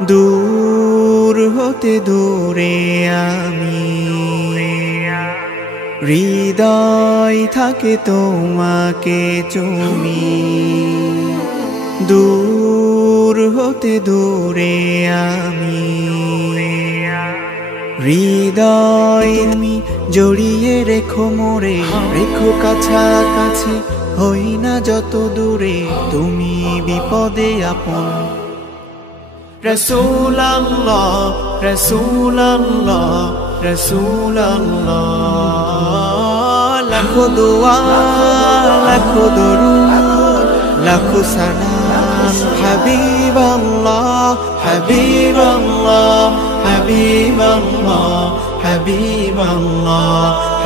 দূর হতে দূরে আমি, হৃদয় থাকে তোমাকে চুমি। দূর হতে দূরে আমি, হৃদয় তুমি জড়িয়ে রেখো মোরে, রেখো কাছাকাছি, হই না যত দূরে তুমি বিপদে আপন। রসূল আল্লাহ রসূল আল্লাহ রসূল আল্লাহ, লাখো দোয়া লাখো দরুদ লাখো সালাম, হাবিব আল্লাহ হাবিব আল্লাহ হাবিব আল্লাহ হাবিব আল্লাহ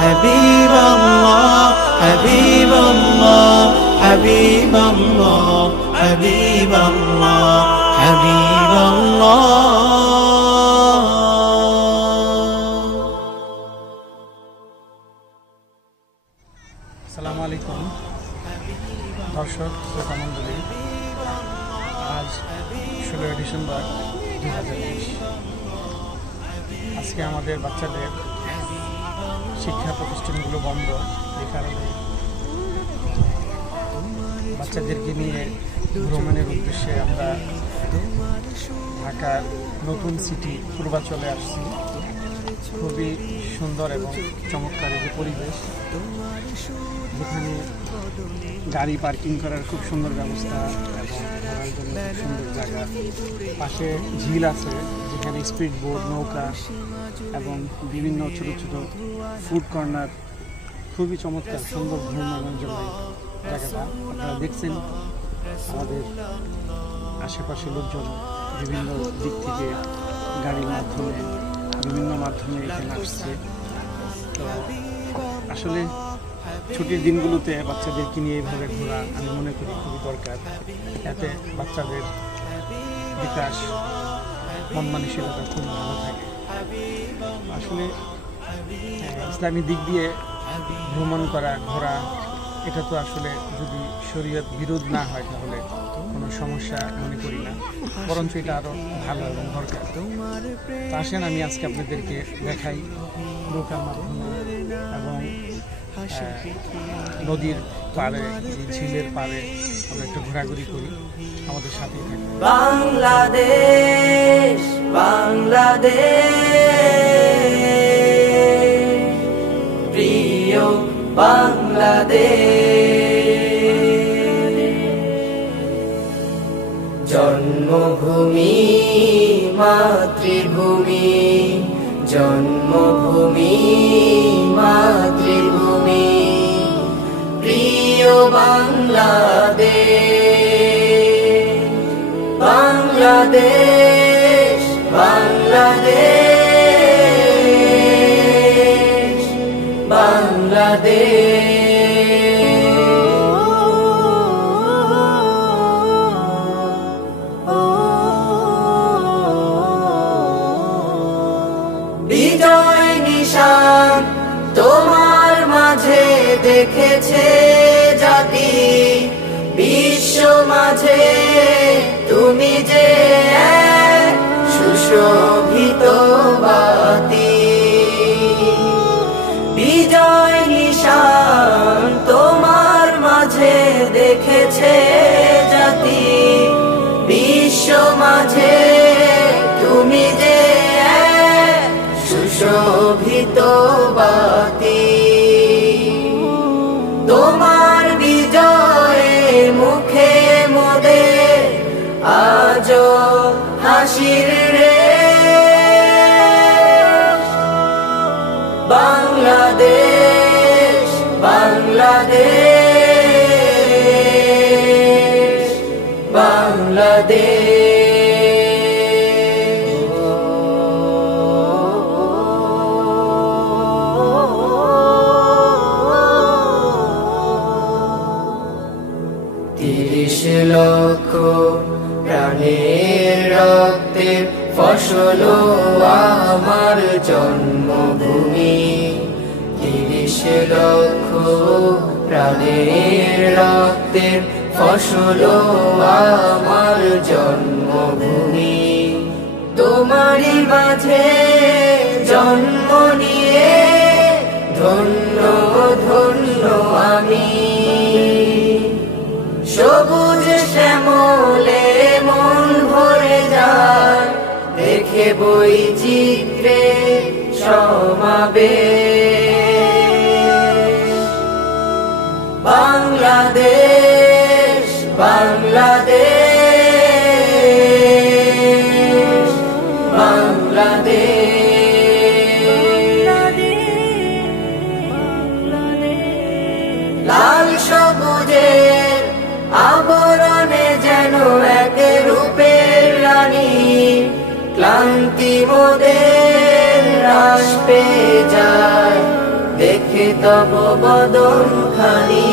হাবিব আল্লাহ হাবিব আল্লাহ হাবিব আল্লাহ হাবিব আল্লাহ হাবিব আল্লাহ। আসসালামু আলাইকুম দর্শক শ্রোতা মণ্ডলী, আজ 16 ডিসেম্বর 2020। আজকে আমাদের বাচ্চাদের শিক্ষা প্রতিষ্ঠানগুলো বন্ধ, এই কারণে বাচ্চাদেরকে নিয়ে ভ্রমণের উদ্দেশ্যে আমরা ঢাকার নতুন সিটি পূর্বাচলে আসছি। খুবই সুন্দর এবং চমৎকার এই যে পরিবেশ, যেখানে গাড়ি পার্কিং করার খুব সুন্দর ব্যবস্থা এবং ঘোরার জন্য খুব সুন্দর জায়গা। পাশে ঝিল আছে যেখানে স্পিড বোট, নৌকা এবং বিভিন্ন ছোট ছোট ফুড কর্নার। খুবই চমৎকার সুন্দর ভ্রমণের জন্য জায়গাটা। আপনারা দেখছেন আমাদের আশেপাশে লোকজন বিভিন্ন দিক থেকে গাড়ির মাধ্যমে বিভিন্ন মাধ্যমে এখানে আসছে। তো আসলে ছুটির দিনগুলোতে বাচ্চাদেরকে নিয়ে এইভাবে ঘোরা আমি মনে করি খুবই দরকার। এতে বাচ্চাদের বিকাশ, মন মানসিকতা খুব ভালো থাকে। আসলে ইসলামী দিক দিয়ে ভ্রমণ করা, ঘোরা, এটা তো আসলে যদি শরীয়ত বিরোধ না হয় তাহলে কোনো সমস্যা মনে করি না, বরঞ্চ এটা আরও ভালো এবং দরকার। তো আসেন আমি আজকে আপনাদেরকে দেখাই নৌকার মাধ্যমে এবং নদীর পাড়ে, ঝিলের পাড়ে আমরা একটু ঘোরাঘুরি করি। আমাদের সাথেই থাকি। বাংলাদেশ বাংলাদেশ প্রিয় বাংলাদেশ, জন্মভূমি মাতৃভূমি, জন্মভূমি মাতৃভূমি, প্রিয় বাংলাদেশ বাংলাদেশ বাংলাদেশ বাংলাদেশ। বিজয় নিশান তোমার মাঝে দেখেছে জাতি, বিশ্ব মাঝে তুমি যে এক সুশোভিত বাতি। বিজয় নিশান তোমার মাঝে দেখেছে জাতি, বিশ্ব মাঝে তুমি যে এক সুশোভিত বাতি। তোমার বিজয়ে মুখে মোদের আজো হাসির রেশ। বাংলাদেশ বাংলাদেশ বাংলাদেশ। লক্ষ প্রাণের রক্তের ফসল আমার জন্মভূমি, 30 লক্ষ প্রাণের রক্তের ফসল আমার জন্মভূমি। তোমারই মাঝে জন্ম নিয়ে ধন্য ধন্য আমি। সবুজ শ্যামলে মন ভরে যায়, দেখে বৈচিত্র্যে সমাবেশ। বাংলাদেশ বাংলাদেশ বাংলাদেশ, লাল সবুজের আবরণে যেন এক রূপের রানী, ক্লান্তি মোদের হ্রাস পেয়ে যায়, দেখে তব বদন খানি।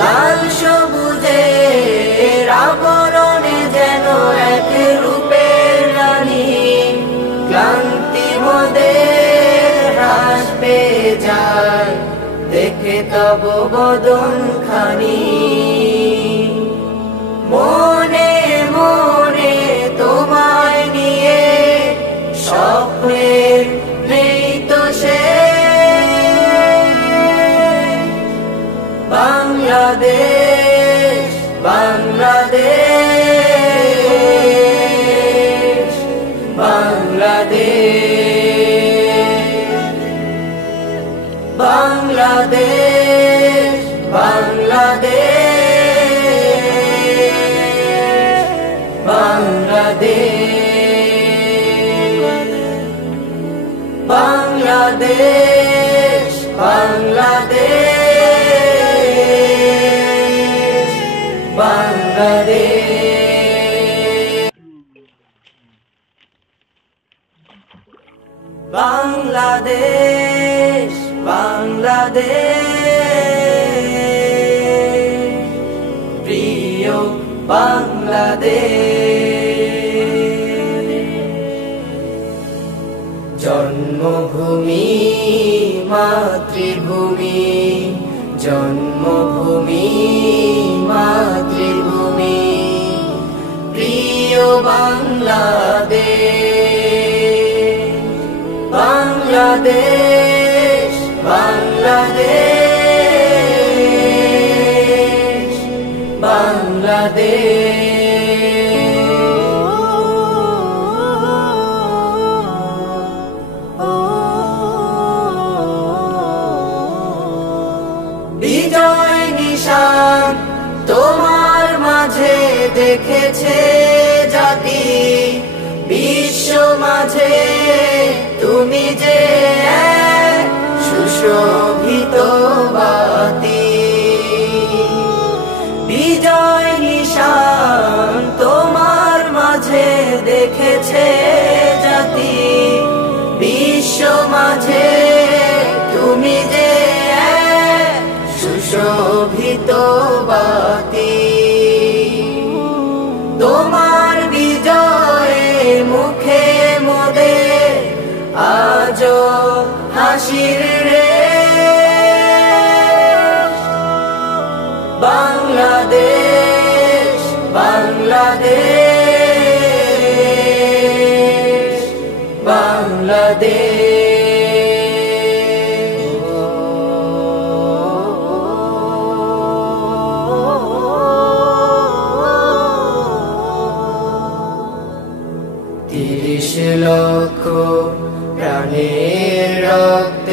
লাল সবুজের আবরণে যেন এক রূপের রানী, ক্লান্তি মোদের হ্রাস পেয়ে যায়, দেখে তব বদন খানি। মনে মনে তোমায় নিয়ে স্বপ্নের নেই তো শেষ। বাংলাদেশ বাংলাদেশ বাংলাদেশ বাংলাদেশ বাংলাদেশ বাংলাদেশ বাংলাদেশ বাংলাদেশ বাংলাদেশ বাংলাদেশ প্রিয় বাংলাদেশ। জন্মভূমি মাতৃভূমি, জন্মভূমি মাতৃভূমি, প্রিয় বাংলাদেশ। বাংলাদেশ বাংলাদেশ বাংলাদেশ বিজয় নিশান তোমার মাঝে দেখেছে জাতি, বিশ্ব মাঝে তুমি যে এক সুশোভিত বাতি। বিজয় নিশান তোমার মাঝে দেখেছে জাতি, বিশ্ব মাঝে তুমি যে এক সুশোভিত বাতি। তোমার বিজয়ে মুখে মোদের আজো হাসির রেশ। বাংলাদেশ বাংলাদেশ বাংলাদেশ লক্ষ প্রাণে